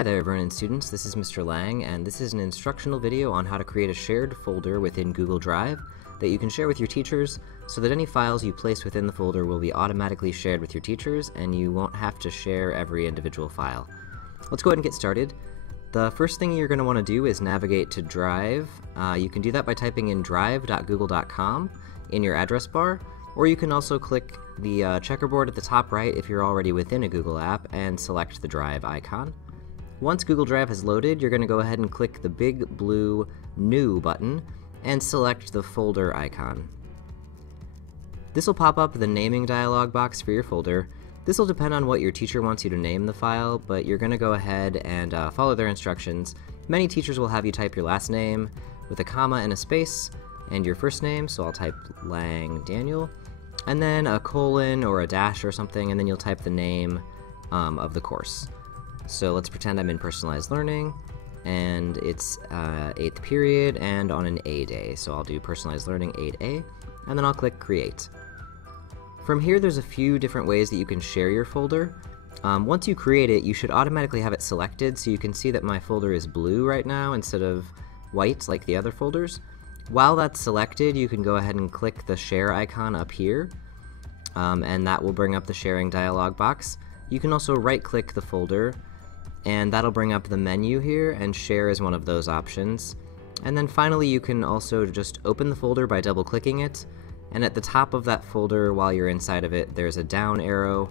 Hi there Vernon students, this is Mr. Lang, and this is an instructional video on how to create a shared folder within Google Drive that you can share with your teachers so that any files you place within the folder will be automatically shared with your teachers and you won't have to share every individual file. Let's go ahead and get started. The first thing you're going to want to do is navigate to Drive. You can do that by typing in drive.google.com in your address bar, or you can also click the checkerboard at the top right if you're already within a Google app and select the Drive icon. Once Google Drive has loaded, you're going to go ahead and click the big blue New button and select the folder icon. This will pop up the naming dialog box for your folder. This will depend on what your teacher wants you to name the file, but you're going to go ahead and follow their instructions. Many teachers will have you type your last name with a comma and a space, and your first name, so I'll type Lang Daniel, and then a colon or a dash or something, and then you'll type the name of the course. So let's pretend I'm in personalized learning, and it's 8th period and on an A day. So I'll do personalized learning 8A, and then I'll click create. From here, there's a few different ways that you can share your folder. Once you create it, you should automatically have it selected, so you can see that my folder is blue right now instead of white like the other folders. While that's selected, you can go ahead and click the share icon up here, and that will bring up the sharing dialog box. You can also right-click the folder, and that'll bring up the menu here, and share is one of those options. And then finally, you can also just open the folder by double-clicking it, and at the top of that folder, while you're inside of it, there's a down arrow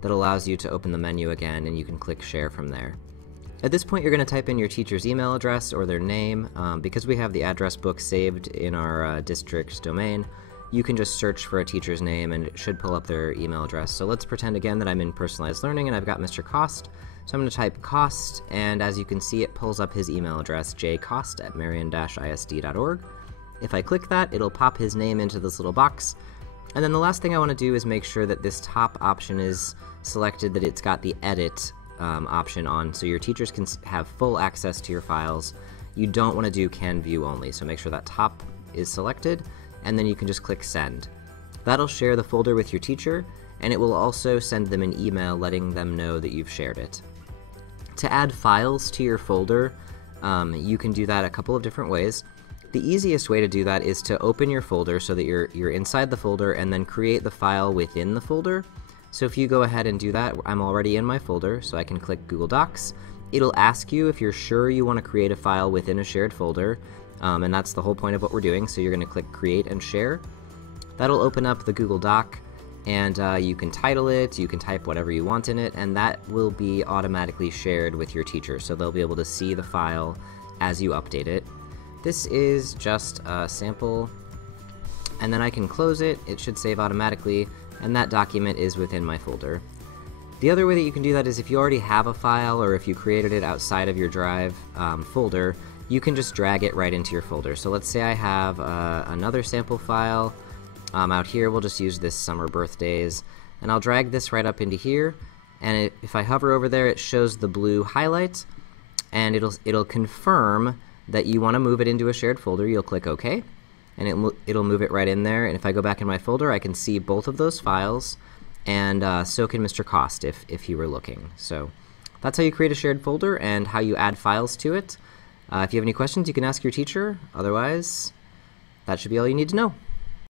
that allows you to open the menu again, and you can click share from there. At this point, you're going to type in your teacher's email address or their name. Because we have the address book saved in our district domain, you can just search for a teacher's name and it should pull up their email address. So let's pretend again that I'm in personalized learning and I've got Mr. Cost. So I'm going to type Cost, and as you can see, it pulls up his email address, jcost@marion-isd.org. If I click that, it'll pop his name into this little box. And then the last thing I want to do is make sure that this top option is selected, that it's got the edit option on, so your teachers can have full access to your files. You don't want to do can view only, so make sure that top is selected, and then you can just click send. That'll share the folder with your teacher, and it will also send them an email letting them know that you've shared it. To add files to your folder, you can do that a couple of different ways. The easiest way to do that is to open your folder so that you're inside the folder and then create the file within the folder. So if you go ahead and do that, I'm already in my folder, so I can click Google Docs. It'll ask you if you're sure you want to create a file within a shared folder, and that's the whole point of what we're doing, so you're going to click Create and Share. That'll open up the Google Doc, and you can title it, you can type whatever you want in it, and that will be automatically shared with your teacher, so they'll be able to see the file as you update it. This is just a sample, and then I can close it. It should save automatically, and that document is within my folder. The other way that you can do that is if you already have a file, or if you created it outside of your Drive folder, you can just drag it right into your folder. So let's say I have another sample file. Out here, we'll just use this summer birthdays, and I'll drag this right up into here, and if I hover over there, it shows the blue highlight, and it'll confirm that you want to move it into a shared folder. You'll click OK, and it'll move it right in there, and if I go back in my folder, I can see both of those files, and so can Mr. Cost if he were looking. So that's how you create a shared folder and how you add files to it. If you have any questions, you can ask your teacher. Otherwise, that should be all you need to know.